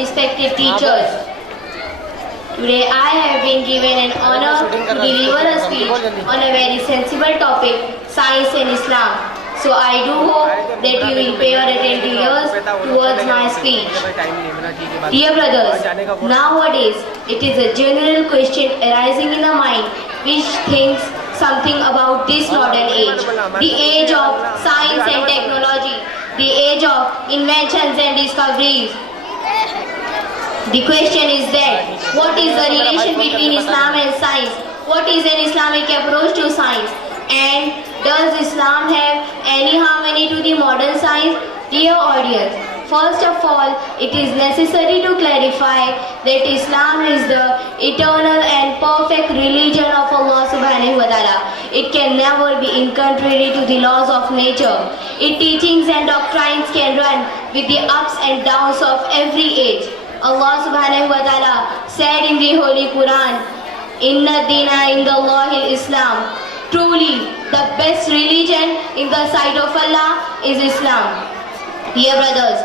respected teachers. Today I have been given an honor to deliver a speech on a very sensible topic, science and Islam. So I do hope that you will pay your attentive ears towards my speech. Dear brothers, nowadays it is a general question arising in the mind which thinks something about this modern age, the age of science and technology, the age of inventions and discoveries. The question is that, what is the relation between Islam and science? What is an Islamic approach to science? And does Islam have any harmony to the modern science? Dear audience, first of all, it is necessary to clarify that Islam is the eternal and perfect religion of Allah subhanahu wa ta'ala. It can never be in contrary to the laws of nature. Its teachings and doctrines can run with the ups and downs of every age. Allah subhanahu wa ta'ala said in the Holy Quran, Inna dina indallahi al-Islam. Truly, the best religion in the sight of Allah is Islam. Dear brothers,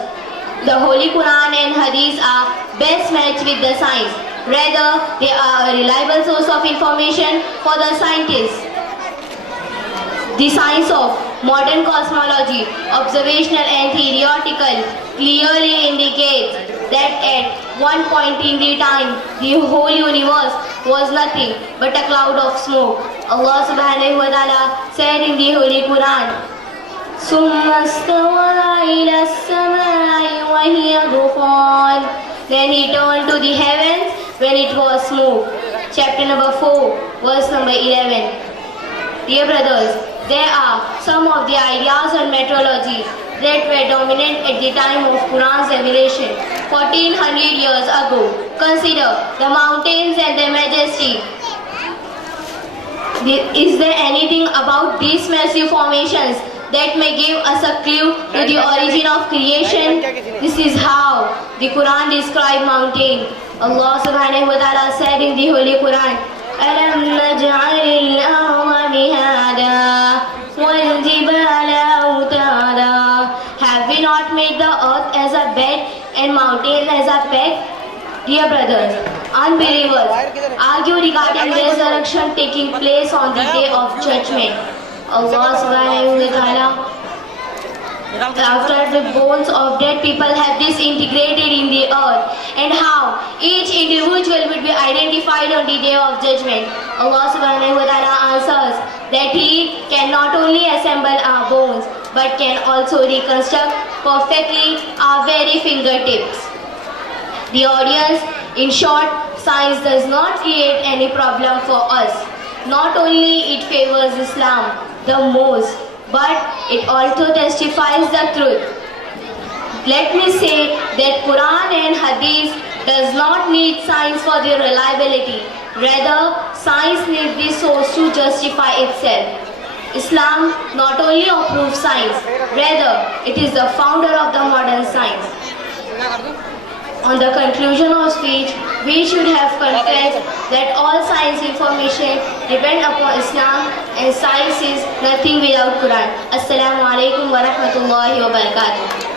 the Holy Quran and Hadith are best matched with the science. Rather, they are a reliable source of information for the scientists. The science of modern cosmology, observational and theoretical, clearly indicates that at one point in the time, the whole universe was nothing but a cloud of smoke. Allah subhanahu wa ta'ala said in the Holy Quran, ثُمَّ اسْتَوَىٰ إِلَى السَّمَاءِ وَهِيَ دُخَانٌ. Then he turned to the heavens when it was smoke. Chapter number 4, verse number 11. Dear brothers, there are some of the ideas on meteorology that were dominant at the time of Quran's revelation, 1400 years ago. Consider the mountains and their majesty. Is there anything about these massive formations that may give us a clue to the origin of creation? This is how the Quran describes mountain. Allah subhanahu wa ta'ala said in the Holy Quran, أَلَمْ نَجْعَلِ الْأَرْضَ مِهَادًا وَالْجِبَالَ أَوْتَادًا. Have we not made the earth as a bed and mountains as a peg? Dear brothers, unbelievers argue regarding resurrection taking place on the day of judgment. Allah subhanahu wa ta'ala, after the bones of dead people have disintegrated in the earth, and how each individual will be identified on the day of judgment. Allah subhanahu wa ta'ala answers that He can not only assemble our bones, but can also reconstruct perfectly our very fingertips. The audience, in short, science does not create any problem for us. Not only it favors Islam the most, but it also testifies the truth. Let me say that Quran and Hadith does not need science for their reliability. Rather, science needs the source to justify itself. Islam not only approves science, rather it is the founder of the modern science. On the conclusion of speech, we should have confessed that all science information depend upon Islam, and science is nothing without Quran. Assalamu alaikum wa rahmatullahi wa barakatuh.